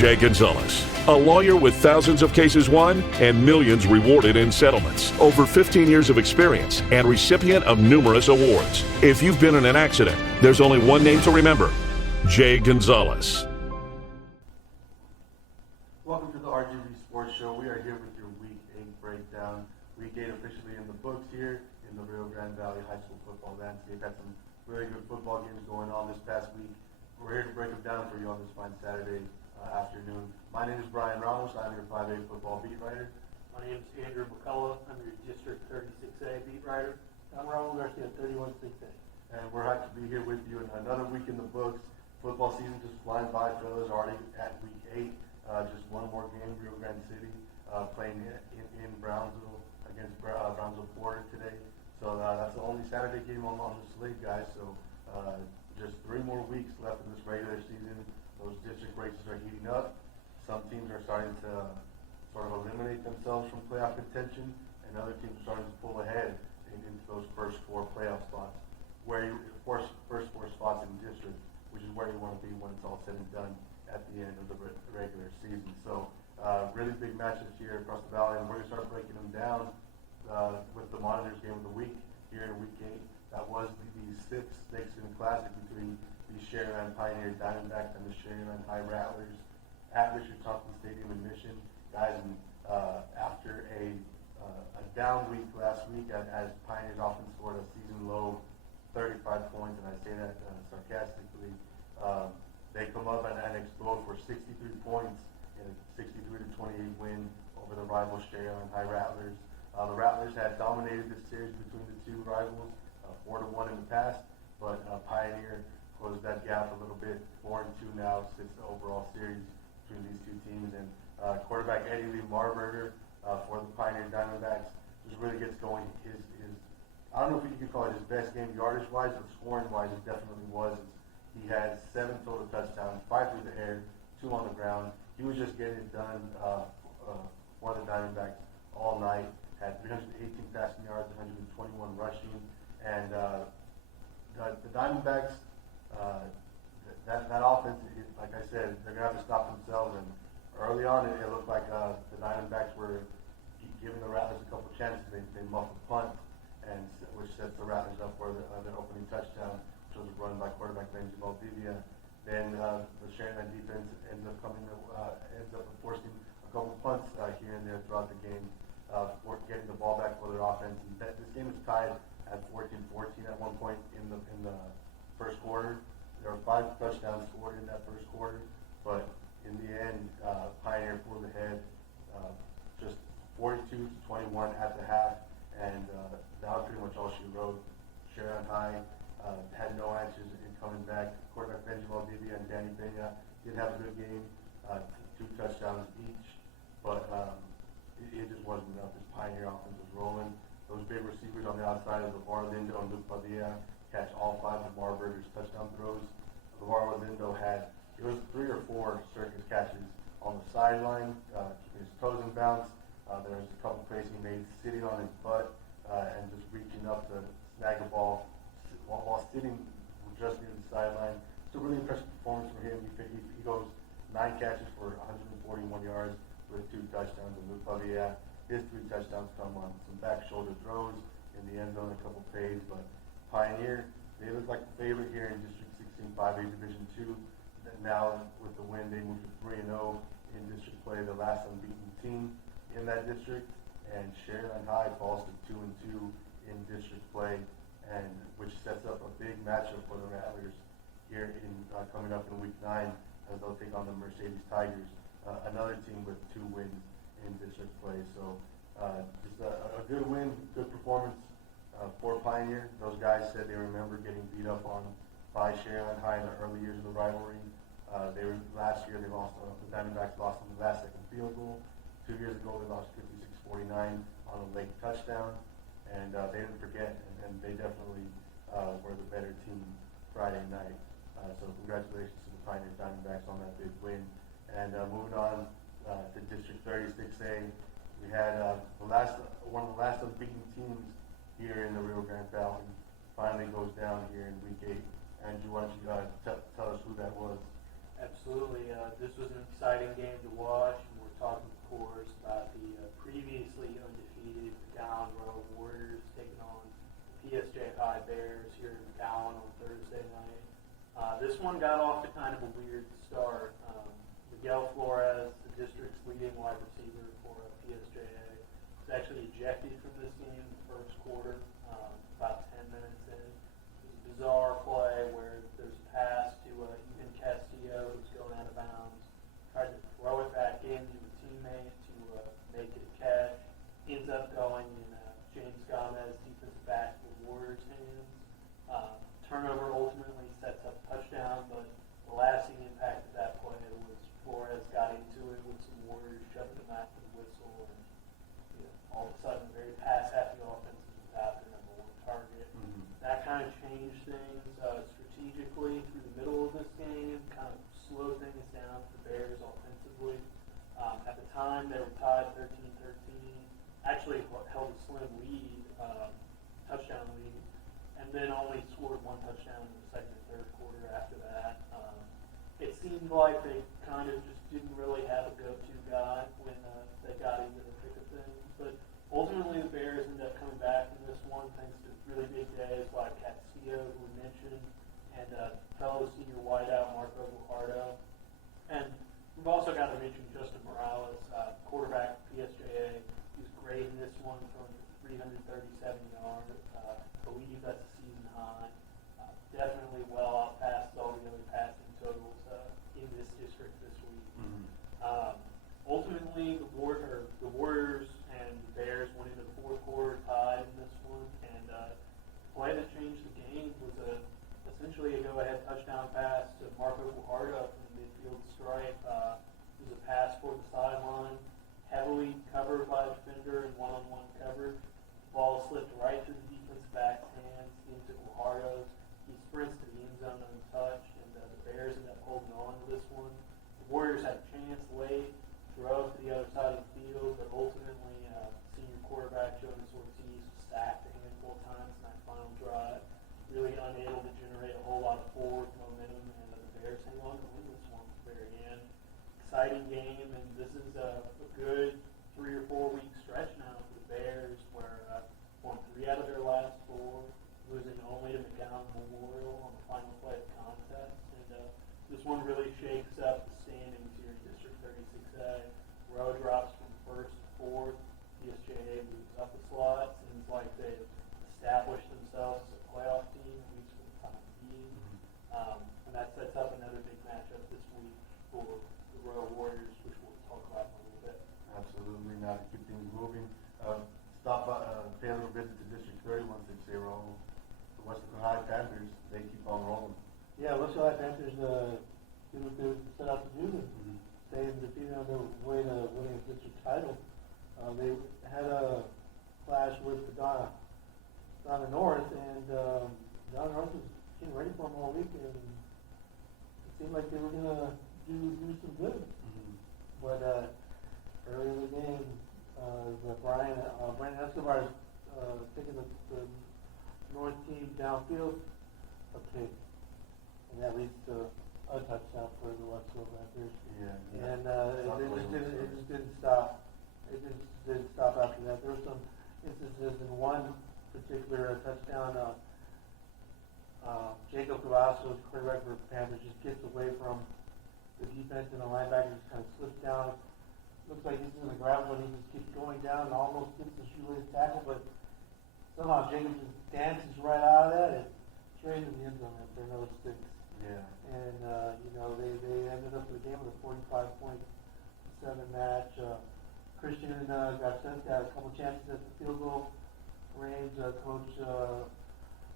Jay Gonzalez, a lawyer with thousands of cases won and millions rewarded in settlements, over 15 years of experience, and recipient of numerous awards. If you've been in an accident, there's only one name to remember: Jay Gonzalez. Welcome to the Rgvsports show. We are here with your Week 8 breakdown. Week 8 officially in the books here in the Rio Grande Valley High School football landscape. Had some really good football games going on this past week. We're here to break them down for you on this fine Saturday afternoon. My name is Brian Ramos. I'm your 5A football beat writer. My name is Andrew McCullough. I'm your District 36A beat writer. I'm Raul Garcia, 31-6A. And we're happy to be here with you. Another week in the books. Football season just flying by, fellas. Already at Week 8. Just one more game, Rio Grande City playing in Brownsville against Brownsville Porter today. So that's the only Saturday game on the slate, guys. So just 3 more weeks left in this regular season. Those district races are heating up. Some teams are starting to sort of eliminate themselves from playoff contention, and other teams are starting to pull ahead into those first 4 playoff spots, where you, of course, first 4 spots in district, which is where you want to be when it's all said and done at the end of the regular season. So really big matches here across the valley, and we're going to start breaking them down with the Monitors game of the week here in Week 8. That was the 6th Thanksgiving Classic between the Sharyland Pioneer Diamondbacks and the Sharyland High Rattlers at Richard Thompson Stadium in Mission. Guys, after a down week last week, as Pioneers often scored a season low 35 points, and I say that sarcastically, they come up and explode for 63 points in a 63-28 win over the rival Sharyland High Rattlers. The Rattlers had dominated this series between the two rivals, 4-1 in the past, but Pioneer closed that gap a little bit, 4-2 now since the overall series between these two teams. And quarterback Eddie Lee Marburger for the Pioneer Diamondbacks just really gets going. His I don't know if you could call it his best game yardage-wise, but scoring-wise, it definitely was. He had 7 total touchdowns, 5 through the air, 2 on the ground. He was just getting it done for the Diamondbacks all night. Had 318 passing yards, 121 rushing, and the Diamondbacks, that offense, like I said, they're going to have to stop themselves. And early on, it looked like the Diamondbacks were giving the Rattlers a couple chances. They muffed the punt, and which sets the Rattlers up for the opening touchdown, which was run by quarterback Benji Valdivia. Then the Sharyland defense ends up forcing a couple punts here and there throughout the game, getting the ball back for their offense. And this game is tied at 14-14 at one point in the first quarter. There were 5 touchdowns scored in that first quarter, but in the end, Pioneer pulled ahead, just 42-21 at the half, and that was pretty much all she wrote. Sharyland High had no answers in coming back. Quarterback Benji Valdivia and Danny Pena did have a good game, 2 touchdowns each, but it just wasn't enough. This Pioneer offense was rolling. Those big receivers on the outside of LeVar Lindo and Luke Padilla catch all 5 of Marburger's touchdown throws. LeVar Lindo had, it was 3 or 4 circus catches on the sideline, keeping his toes in bounds. There was a couple plays he made sitting on his butt and just reaching up to snag the ball while sitting just near the sideline. It's a really impressive performance for him. He goes 9 catches for 141 yards with 2 touchdowns. And Luke Padilla, his 3 touchdowns come on some back shoulder throws in the end zone, a couple plays. But Pioneer, they look like the favorite here in District 16 5A Division 2. Now with the win, they moved to 3-0 in district play, the last unbeaten team in that district. And Sharyland High falls to 2-2 in district play, and which sets up a big matchup for the Rattlers here in coming up in Week 9 as they'll take on the Mercedes Tigers, another team with 2 wins in district play. So just a good win, good performance for Pioneer. Those guys said they remember getting beat up on by Sharyland High in the early years of the rivalry. Last year they lost. The Diamondbacks lost on the last second field goal. 2 years ago they lost 56-49 on a late touchdown, and they didn't forget, and they definitely were the better team Friday night. So congratulations to the Pioneer Diamondbacks on that big win. And moving on to District 36A, we had one of the last unbeaten teams here in the Rio Grande Valley finally goes down here in Week 8. Andrew, why don't you tell us who that was? Absolutely. This was an exciting one got off to kind of a weird start. Miguel Flores, the district's leading wide receiver for PSJA, was actually ejected from this game in the first quarter, about 10 minutes in. It was a bizarre play where there's a pass to Ethan Castillo, who's going out of bounds, tried to throw it back in to a teammate to make it a catch, ends up going in James Gomez, defensive back, for the Warriors' hands. Turnover ultimately sets up a touchdown, but the lasting impact of that play was Flores got into it with some Warriors shoving him after the whistle, and all of a sudden, a very pass-happy offense is without their number one target. Mm-hmm. That kind of changed things strategically through the middle of this game, kind of slowed things down for the Bears offensively. At the time, they were tied 13-13, actually held a slim lead, touchdown lead, and then only scored one touchdown in the second and third quarter after that. It seemed like they kind of just didn't really have a go-to guy when they got into the thick of things. But ultimately, the Bears ended up coming back in this one thanks to really big days like Castillo, who we mentioned, and fellow senior wideout Marco Guajardo. And we've also got to mention Justin Morales, quarterback for PSJA. He was great in this one, throwing for 337 yards. I believe that's a season high. Definitely well out past all the other passing totals in this district this week. Mm-hmm. Ultimately, the Warriors and the Bears went into the fourth quarter tied in this one, and the play that changed the game was essentially a go-ahead touchdown pass to Marco Guajardo from the midfield stripe. It was a pass toward the sideline, heavily covered by a defender in one-on-one coverage. The ball slipped right through the defensive back's hands into Guajardo's. He sprints to the end zone untouched, and the Bears end up holding on to this one. The Warriors had a chance late, drove to the other side of the field, but ultimately senior quarterback Jonas Ortiz was sacked a handful of times in that final drive, really unable to generate a whole lot of forward momentum, and the Bears hang on to win this one at the very end. Exciting game, and this is a good 3 or 4 week stretch now for the Bears, where won 3 out of their last 4, losing only to McGowan Memorial on the final play of the contest. And this one really shakes up the standings here in District 36A. Row drops from first to fourth. PSJA moves up a slot. Seems like they've established themselves as a playoff team, at least for the time being. And that sets up another big matchup this week for the Row Warriors, which we'll talk about in a little bit. Absolutely. Now to keep things moving, pay a little visit to District 31 since they were home. The Western High Panthers, they keep on rolling. Yeah, Western High Panthers did what they set out to do, and stay undefeated on their way to winning a district title. They had a clash with Donna North, and Donna North was getting ready for them all week, and it seemed like they were going to do some good. Mm-hmm. But early in the game, Brandon Escobar is taking the North team downfield, a pick, and that leads to a touchdown for the Westfield Panthers. Yeah. And it just didn't stop. It just didn't stop after that. There were some instances in one particular touchdown. Jacob Cavazos, quarterback for the Panthers, just gets away from the defense, and the linebacker just kind of slips down. Looks like he's in the ground, but he just keeps going down and almost gets the shoelace tackle, but somehow Jacob just dances right out of that and straight into the end zone after another 6. Yeah. And they ended up with the game with a 45-7 match. Christian got sent out a couple chances at the field goal range. Coach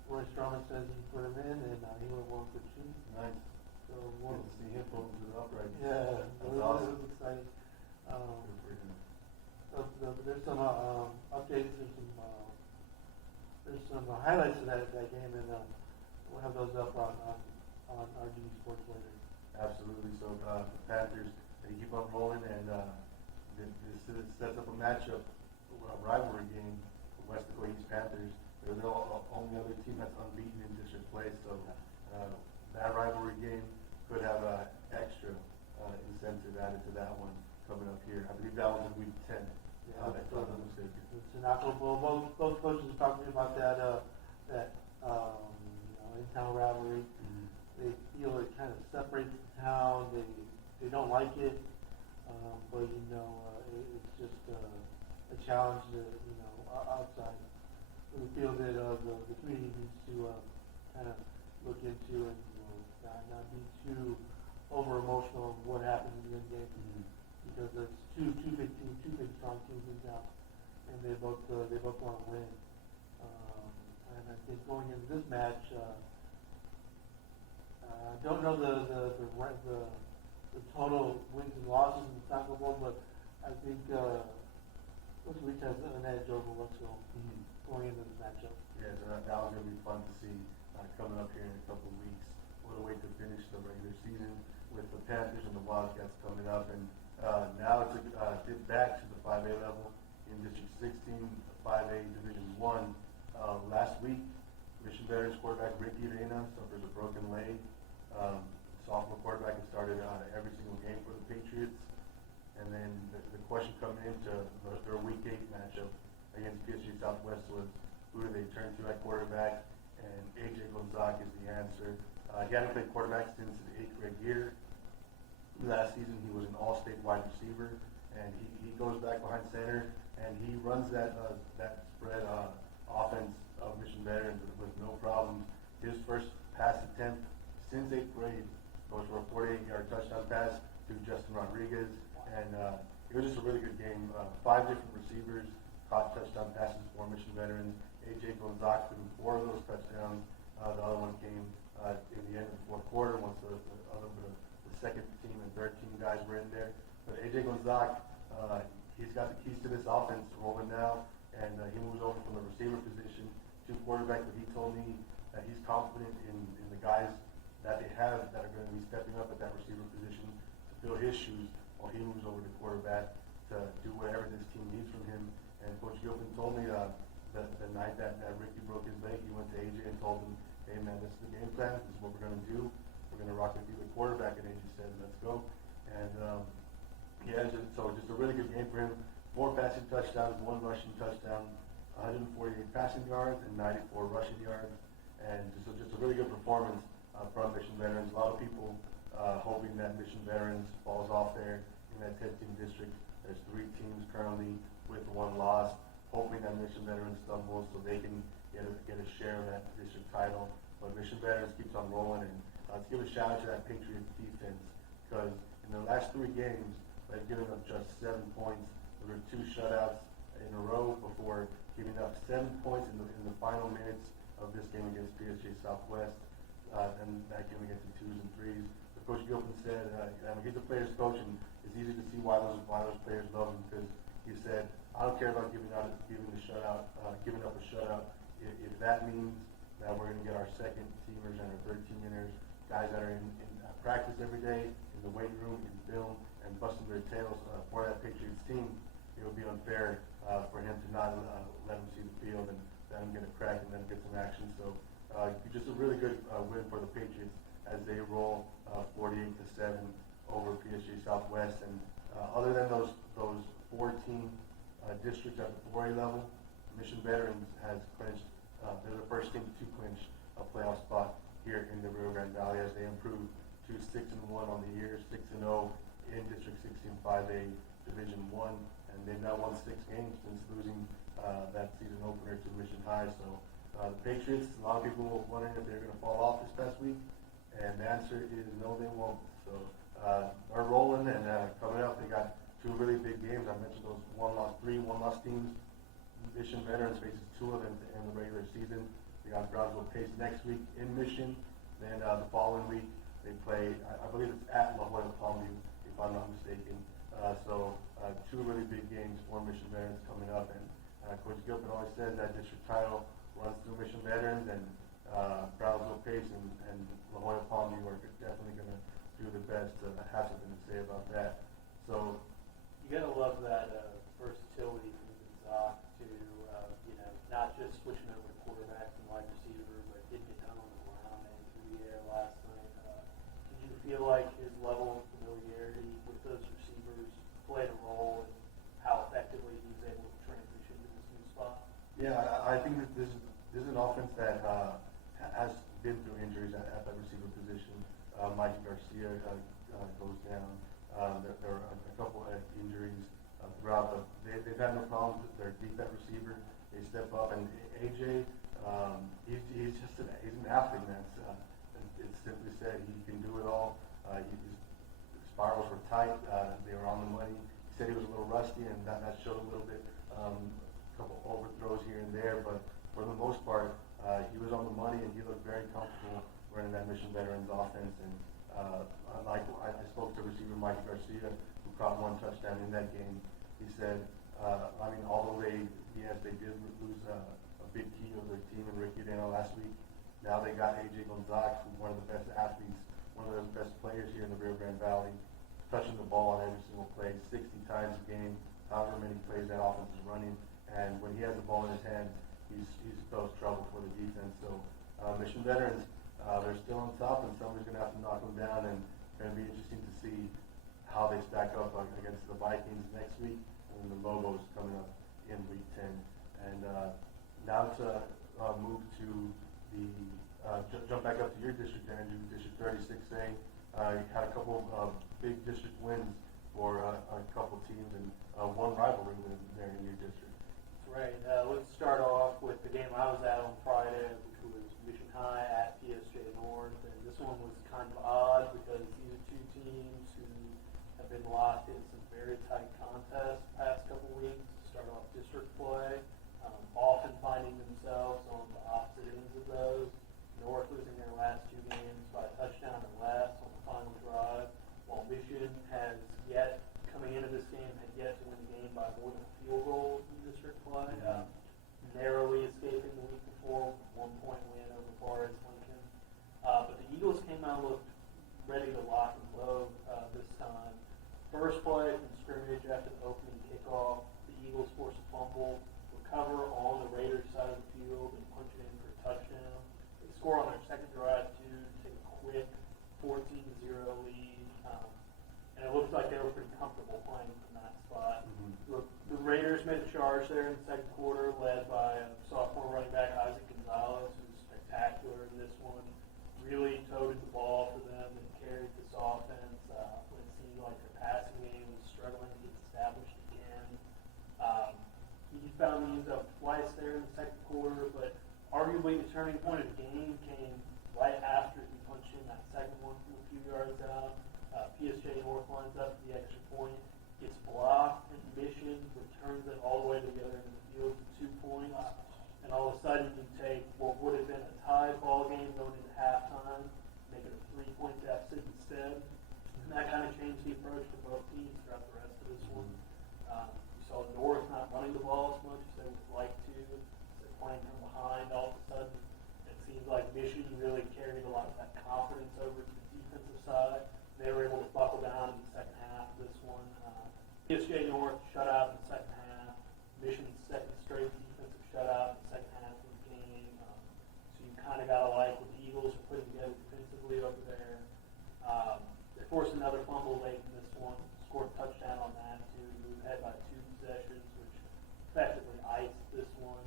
Roy Stroman says he put him in, and he went 1 for 2. Nice. So one to see him put him to the upright. Yeah, that's awesome. It was exciting. There's some updates. There's some highlights of that game, and we'll have those up on Rgvsports later. Absolutely. So the Panthers, they keep on rolling, and this sets up a matchup, a rivalry game for West Dakota East Panthers. They're the only other team that's unbeaten in district play, so that rivalry game could have extra incentive added to that one coming up here. I believe that was in week 10. Yeah, if I'm not mistaken. Both coaches are talking about that in-town rivalry. Mm-hmm. they feel it kind of separates the town. They don't like it, but it's just a challenge that outside. We feel that the community needs to kind of look into and not be too over emotional of what happens in the game, because there's two big teams, two big strong teams in town, and they both want to win. And I think going into this match, I don't know the total wins and losses in the soccer bowl, but I think Costa Rica has an edge over Luxor going into the matchup. Yeah, so that was going to be fun to see coming up here in a couple of weeks. What a way to finish the regular season with the Panthers and the Wildcats coming up. And now it's dip back to the 5A level in District 16, 5A Division 1. Last week, Mission Veterans quarterback Ricky Reyna suffers a broken leg. Sophomore quarterback has started every single game for the Patriots. And then the question coming into their Week 8 matchup against PSG Southwest was, who do they turn to at quarterback? And AJ Gonzaga is the answer. He hadn't played quarterback since his 8th grade year. Last season, he was an all-state wide receiver, and he goes back behind center, and he runs that spread offense of Mission Veterans with no problems. His first pass attempt since 8th grade goes for a 48-yard touchdown pass to Justin Rodriguez, and it was just a really good game. 5 different receivers caught touchdown passes for Mission Veterans. AJ Gonzaga threw 4 of those touchdowns. The other one came in the end of the fourth quarter once the second team and third team guys were in there. But AJ Gonzaga, he's got the keys to this offense rolling now, and he moves over from the receiver position to quarterback. But he told me that he's confident in the guys that they have that are going to be stepping up at that receiver position to fill his shoes while he moves over to quarterback to do whatever this team needs from him. And Coach Gilpin told me the night that Ricky broke his leg, he went to AJ and told him, hey man, this is the game plan, this is what we're going to do. We're going to rock with you at quarterback, and AJ said, let's go. And so just a really good game for him. 4 passing touchdowns, 1 rushing touchdown, 148 passing yards, and 94 rushing yards. And just a really good performance from Mission Veterans. A lot of people hoping that Mission Veterans falls off there in that 10-team district. There's 3 teams currently with 1 loss, hoping that Mission Veterans stumbles so they can get a share of that district title. But Mission Veterans keeps on rolling, and let's give a shout out to that Patriots defense, because in the last 3 games, they've given up just 7 points. There were 2 shutouts in a row before giving up 7 points in the final minutes of this game against PSG Southwest, and that game against the 2s and 3s. But Coach Gilpin said he's a player's coach, and it's easy to see why those players love him, because he said, I don't care about giving up a shutout. If that means that we're going to get our second teamers and our third teamers, guys that are in practice every day, in the weight room, in film, and busting their tails for that Patriots team, it would be unfair for him to not let him see the field and let him get a crack and then get some action. So just a really good win for the Patriots as they roll 48-7 over PSG Southwest. And other than those 14 districts at the 4A level, Mission Veterans has clinched. They're the first team to clinch a playoff spot here in the Rio Grande Valley as they improve to 6-1 on the year, 6-0 in District 16 5A Division 1, and they've now won 6 games since losing that season opener to Mission High. So the Patriots, a lot of people were wondering if they're going to fall off this past week, and the answer is no, they won't. So they're rolling, and coming up, they got 2 really big games. I mentioned those 1-loss teams. Mission Veterans faces 2 of them to end the regular season. They got Rgvsports Pace next week in Mission. Then the following week, they play, I believe it's at La Jolla Palmview, if I'm not mistaken. So 2 really big games for Mission Veterans coming up. And Coach Gilpin always says that district title runs through Mission Veterans, and Rgvsports Pace and La Jolla Palmview are definitely going to do the best to have something to say about that. So you gotta love that versatility from Gonzaga to not just switching over to quarterbacks and wide receiver, but getting it done on the ground and through the air last night. Did you feel like his level of familiarity with those receivers played a role in how effectively he was able to transition to this new spot? Yeah, I think that this is an offense that has been through injuries at the receiver position. Mike Garcia goes down. There are a couple of injuries throughout. They've had no problems with their defense receiver. They step up, and AJ, he's an athlete, man. It's simply said, he can do it all. His spirals were tight. They were on the money. He said he was a little rusty, and that showed a little bit. A couple overthrows here and there, but for the most part, he was on the money, and he looked very comfortable running that Mission Veterans offense. And I spoke to receiver Mike Garcia, who caught one touchdown in that game. He said, although they did lose a big key of their team in Ricky Dano last week, now they got AJ Gonzalez, who's one of the best athletes, one of the best players here in the Rio Grande Valley, touching the ball on every single play, 60 times a game, however many plays that offense is running. And when he has the ball in his hands, he spells trouble for the defense. So Mission Veterans, they're still on top, and somebody's going to have to knock them down, and it's going to be interesting to see how they stack up against the Vikings next week, and the Lobos coming up in Week 10. And now to move to the jump back up to your district, Andrew, District 36A. You had a couple of big district wins for a couple teams, and one rivalry win there in your district. Right. Let's start off with the game I was at on Friday, which was Mission High at PSJ North. And this one was kind of odd because these are two teams who have been locked in some very tight contests the past couple weeks to start off district play, often finding themselves on the opposite ends of those. North losing their last two games by a touchdown or less on the final drive, while Mission has yet, coming into this game, had yet to win the game by more than a field goal in district play. Narrowly escaping the week before with a 1-point win over Forest Lincoln. But the Eagles came out and looked ready to lock and load this time. First play from scrimmage after the opening kickoff, the Eagles force a fumble, recover on the Raiders side of the field, and punch it in for a touchdown. They score on their second drive, too, take a quick 14-0 lead. And it looks like they were pretty comfortable playing from that spot. The Raiders made the charge there in the second quarter, led by sophomore running back Isaac Gonzalez, who's spectacular in this one. Really toted the ball for them and carried this offense when it seemed like their passing game was struggling to get established again. He found the end zone twice there in the second quarter, but arguably the turning point of the game came right after he punched in that second one from a few yards out. PSJ North lines up for the extra point, gets blocked, and Mission returns it all the way together into the field for 2 points. And all of a sudden you take what would have been a tie ball game going into halftime, make it a 3-point deficit instead. And that kind of changed the approach for both teams throughout the rest of this one. You saw North not running the ball as much as they would like to. They're playing from behind all of a sudden. It seems like Mission really carried a lot of that confidence over to the defensive side. They were able to buckle down in the second half of this one. PSJ North shut out in the second half. Mission's second straight defensive shutout in the second half of the game. So you kind of got to like what the Eagles are putting together defensively over there. They forced another fumble late in this one. Scored a touchdown on that, too. Moved ahead by 2 possessions, which effectively iced this one.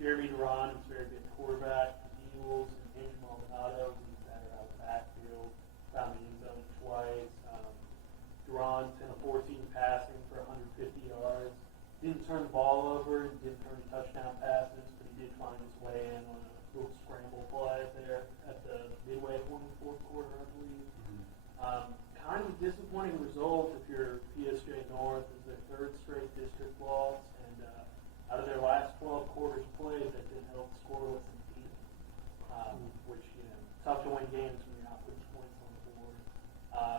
Jeremy Duran is a very good quarterback for the Eagles, and Andrew Maldonado is even better out of the backfield. Found the end zone twice. Duran 10 of 14 passing for 150 yards. Didn't turn the ball over, didn't turn any touchdown passes, but he did find his way in on a little scramble play there at the midway point in the fourth quarter, I believe. Kind of a disappointing result if you're PSJ North, is their third straight district loss, and out of their last 12 quarters played, that didn't help scoreless and deep, which, tough to win games when you're not putting points on the board.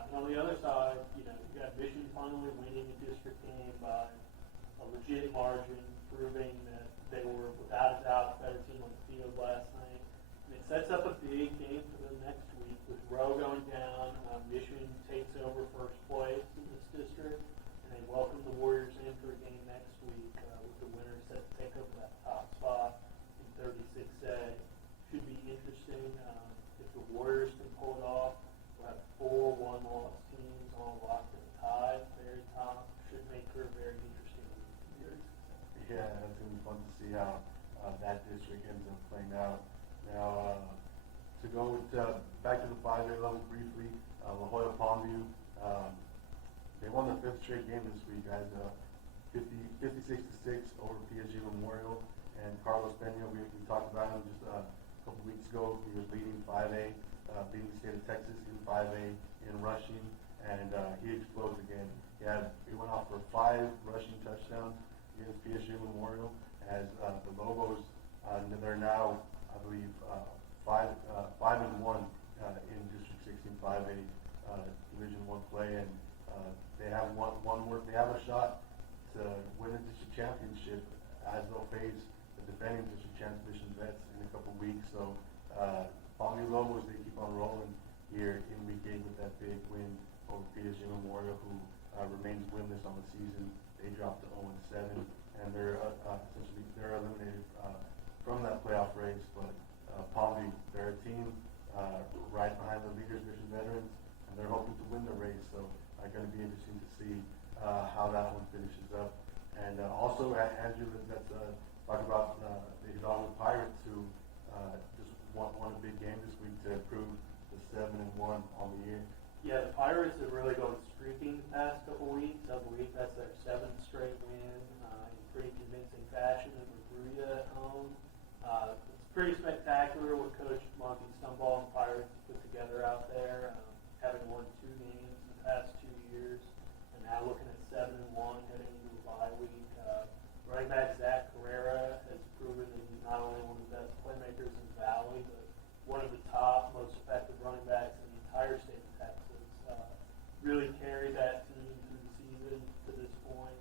And on the other side, you got Mission finally winning a district game by a legit margin, proving that they were, without a doubt, the better team on the field last night. And it sets up a big game for them next week with Rowe going down. Mission takes over first place in this district, and they welcome the Warriors in for a game next week with the winner set to take over that top spot in 36A. Should be interesting. If the Warriors can pull it off, we'll have 4 one-loss teams all locked in a tie at the very top. Should make for a very interesting year. Yeah, that's going to be fun to see how that district ends up playing out. Now, to go with back to the 5A level briefly. La Jolla Palmview, they won their 5th straight game this week, guys. 56-6 over PSG Memorial. And Carlos Peña, we talked about him just a couple weeks ago. He was leading 5A, beating the state of Texas in 5A in rushing, and he explodes again. He went off for 5 rushing touchdowns against PSG Memorial. As the Lobos, they're now, I believe, 5-1 in District 16 5A Division 1 play, and they have they have a shot to win a district championship as they'll face the defending district championship vets in a couple weeks. So Palmview Lobos, they keep on rolling here in Week 8 with that big win over PSG Memorial, who remains winless on the season. They dropped to 0-7, and they're essentially eliminated from that playoff race. But Palmview, they're a team right behind the leaders, Mission Veterans, and they're hoping to win the race. So going to be interesting to see how that one finishes up. And also, Andrew, let's talk about the Hidalgo Pirates, who just won a big game this week to improve the 7-1 on the year. Yeah, the Pirates have really gone streaking the past couple weeks. I believe that's their 7th straight win in pretty convincing fashion at Magruya at home. It's pretty spectacular what Coach Monty Stumball and Pirates put together out there, having won 2 games in the past 2 years, and now looking at 7-1 heading into a bye week. Running back Zach Carrera has proven that he's not only one of the best playmakers in the Valley, but one of the top, most effective running backs in the entire state of Texas. Really carried that team through the season to this point.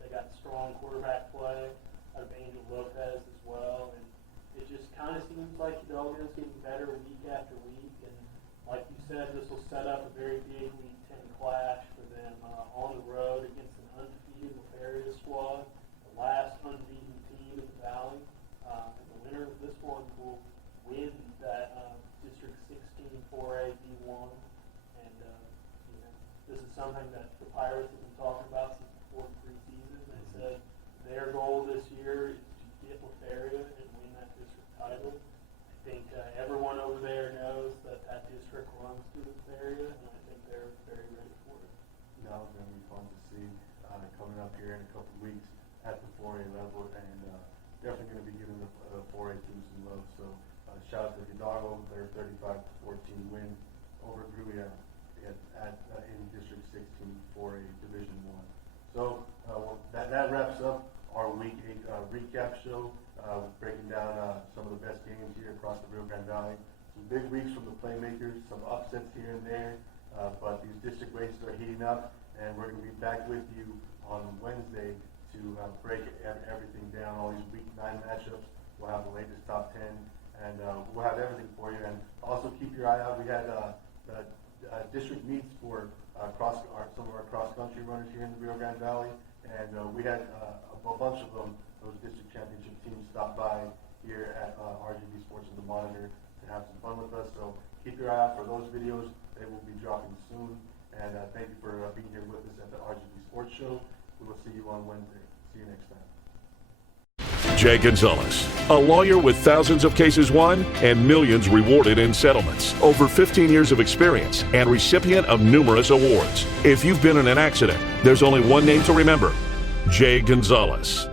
They got strong quarterback play out of Angel Lopez as well, and it just kind of seems like Hidalgo is getting better week after week. And like you said, this will set up a very big Week 10 clash for them on the road against an undefeated Lafaria squad, the last unbeaten team in the Valley. And the winner of this one will win that District 16 4A D1. And this is something that the Pirates have been talking about since before preseason. They said their goal this year is to get Lafaria and win that district title. I think everyone over there knows that district runs through Lafaria, and I think they're very ready for it. Now it's going to be fun to see coming up here in a couple weeks at the 4A level, and definitely going to be giving the 4A team some love. So shout out to Hidalgo, their 35-14 win over Gruya in District 16 4A Division 1. So that wraps up our Week 8 recap show, breaking down some of the best games here across the Rio Grande Valley. Some big weeks from the playmakers, some upsets here and there, but these district races are heating up, and we're going to be back with you on Wednesday to break everything down, all these Week 9 matchups. We'll have the latest top 10, and we'll have everything for you. And also keep your eye out. We had the district meets for some of our cross-country runners here in the Rio Grande Valley, and we had a bunch of them, those district championship teams, stop by here at Rgvsports in the Monitor to have some fun with us. So keep your eye out for those videos. They will be dropping soon. And thank you for being here with us at the Rgvsports show. We will see you on Wednesday. See you next time. Jay Gonzalez, a lawyer with thousands of cases won and millions rewarded in settlements. Over 15 years of experience and recipient of numerous awards. If you've been in an accident, there's only one name to remember: Jay Gonzalez.